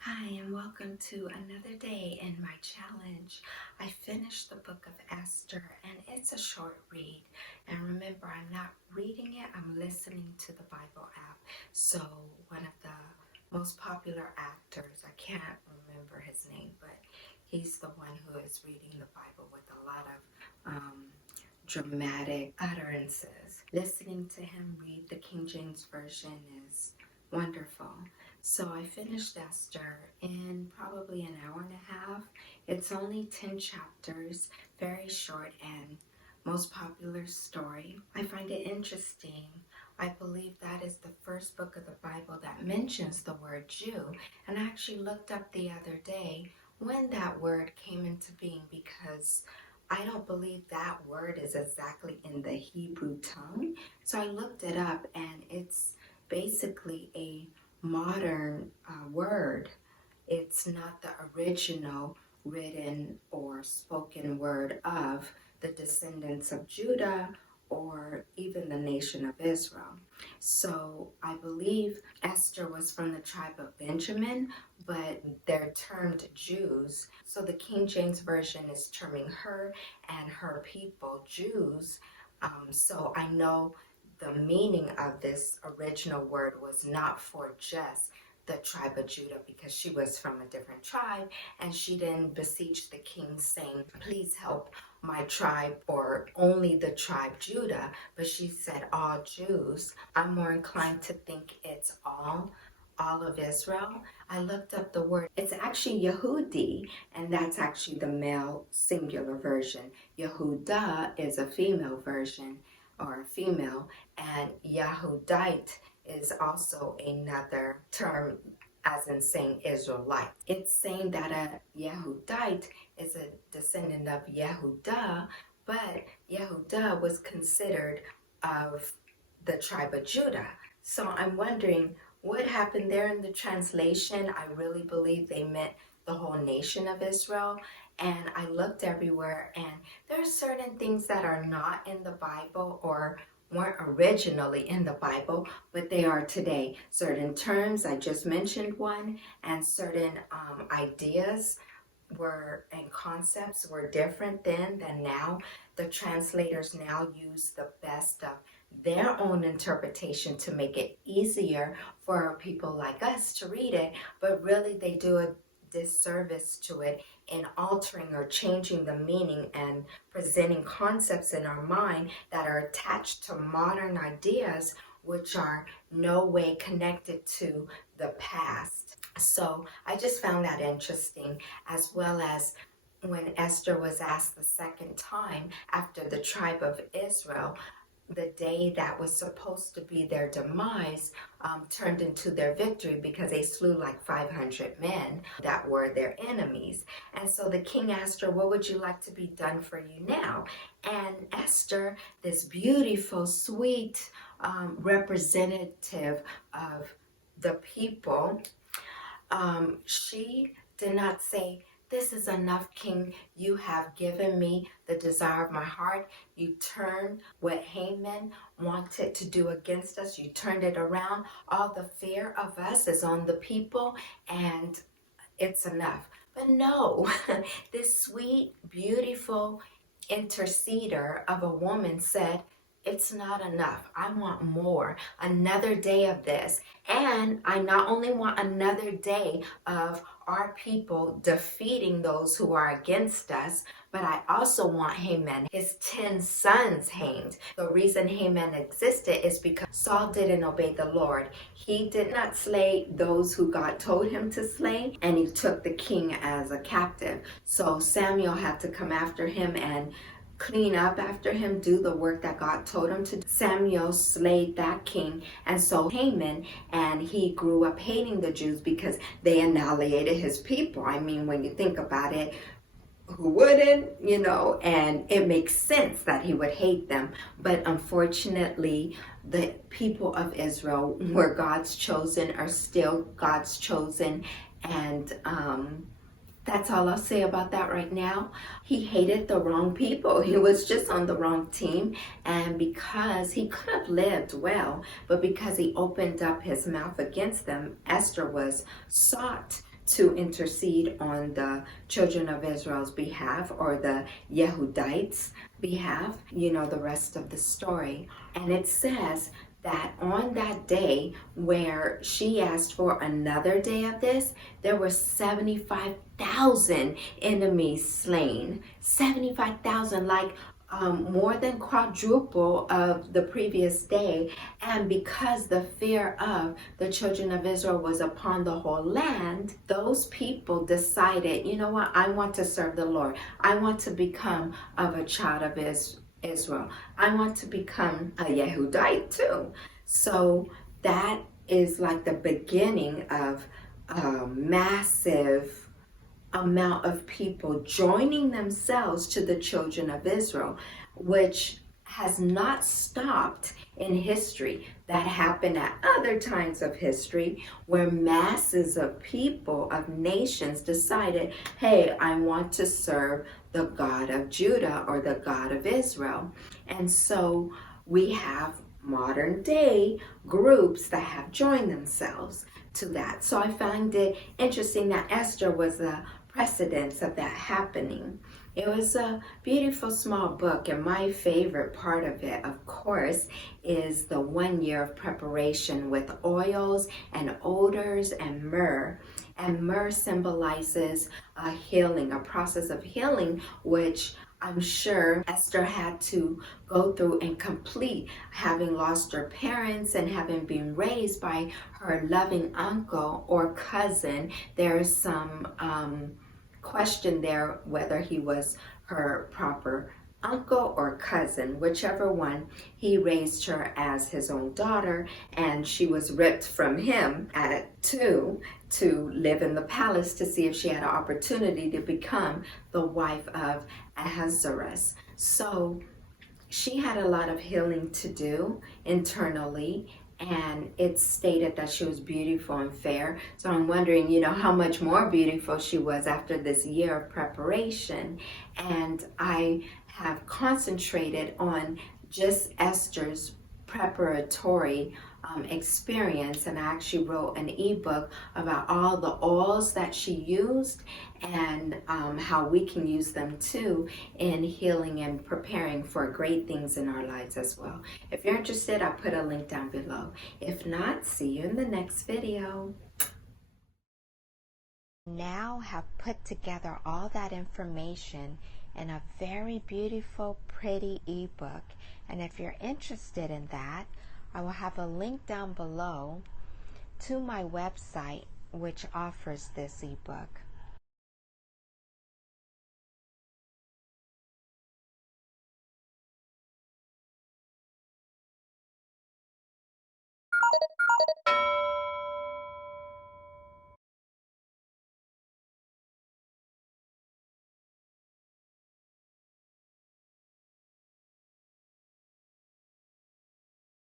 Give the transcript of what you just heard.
Hi, and welcome to another day in my challenge. I finished the book of Esther, and it's a short read. And remember, I'm not reading it, I'm listening to the Bible app. So one of the most popular actors, I can't remember his name, but he's the one who is reading the Bible with a lot of dramatic utterances. Listening to him read the King James Version is wonderful. So I finished Esther in probably an hour and a half. It's only 10 chapters, very short and most popular story. I find it interesting. I believe that is the first book of the Bible that mentions the word Jew. And I actually looked up the other day when that word came into being, because I don't believe that word is exactly in the Hebrew tongue. So I looked it up, and it's basically a modern word. It's not the original written or spoken word of the descendants of Judah or even the nation of Israel. So I believe Esther was from the tribe of Benjamin, but they're termed Jews. So the King James Version is terming her and her people Jews. So I know the meaning of this original word was not for just the tribe of Judah, because she was from a different tribe and she didn't beseech the king saying, please help my tribe or only the tribe Judah, but she said all Jews. I'm more inclined to think it's all of Israel. I looked up the word. It's actually Yehudi, and that's actually the male singular version. Yehuda is a female version, or a female, and Yahudite is also another term, as in saying Israelite. It's saying that a Yehudite is a descendant of Yehuda, but Yehuda was considered of the tribe of Judah. So I'm wondering what happened there in the translation. I really believe they meant the whole nation of Israel. And I looked everywhere, and there are certain things that are not in the Bible or weren't originally in the Bible, but they are today. Certain terms, I just mentioned one, and certain ideas were and concepts were different then than now. The translators now use the best of their own interpretation to make it easier for people like us to read it, but really they do a disservice to it in altering or changing the meaning and presenting concepts in our mind that are attached to modern ideas, which are no way connected to the past. So I just found that interesting, as well as when Esther was asked the second time after the tribe of Israel, the day that was supposed to be their demise turned into their victory, because they slew like 500 men that were their enemies. And so the king asked her, what would you like to be done for you now? And Esther, this beautiful, sweet representative of the people, she did not say, this is enough, King. You have given me the desire of my heart. You turned what Haman wanted to do against us. You turned it around. All the fear of us is on the people, and it's enough. But no, this sweet, beautiful interceder of a woman said, it's not enough. I want more. Another day of this. And I not only want another day of our people defeating those who are against us, but I also want Haman, his 10 sons hanged. The reason Haman existed is because Saul didn't obey the Lord. He did not slay those who God told him to slay, and he took the king as a captive. So Samuel had to come after him and clean up after him, do the work that God told him to do. Samuel slayed that king, and so Haman, and he grew up hating the Jews because they annihilated his people. I mean, when you think about it, who wouldn't, and it makes sense that he would hate them. But unfortunately, the people of Israel were God's chosen, are still God's chosen, and That's all I'll say about that right now. He hated the wrong people. He was just on the wrong team. And because he could have lived well, but because he opened up his mouth against them, Esther was sought to intercede on the children of Israel's behalf, or the Yehudites' behalf. You know the rest of the story. And it says that on that day where she asked for another day of this, there were 75,000 enemies slain. 75,000, like more than quadruple of the previous day. And because the fear of the children of Israel was upon the whole land, those people decided, you know what, I want to serve the Lord. I want to become of a child of Israel. I want to become a Yehudite too. So that is like the beginning of a massive amount of people joining themselves to the children of Israel, which has not stopped in history. That happened at other times of history where masses of people, of nations, decided, hey, I want to serve the God of Judah or the God of Israel. And so we have modern day groups that have joined themselves to that. So I find it interesting that Esther was a precedence of that happening. It was a beautiful small book, and my favorite part of it, of course, is the 1 year of preparation with oils and odors and myrrh. And myrrh symbolizes a healing, a process of healing, which I'm sure Esther had to go through and complete, having lost her parents and having been raised by her loving uncle or cousin. There's some question there whether he was her proper uncle or cousin, whichever one. He raised her as his own daughter, and she was ripped from him at 2 to live in the palace to see if she had an opportunity to become the wife of Ahasuerus. So she had a lot of healing to do internally, and it's stated that she was beautiful and fair. So I'm wondering, you know, how much more beautiful she was after this year of preparation. And I have concentrated on just Esther's preparatory experience, and I actually wrote an ebook about all the oils that she used and how we can use them too in healing and preparing for great things in our lives as well. If you're interested, I'll put a link down below. If not, see you in the next video. Now have put together all that information in a very beautiful, pretty ebook. And if you're interested in that, I will have a link down below to my website which offers this ebook.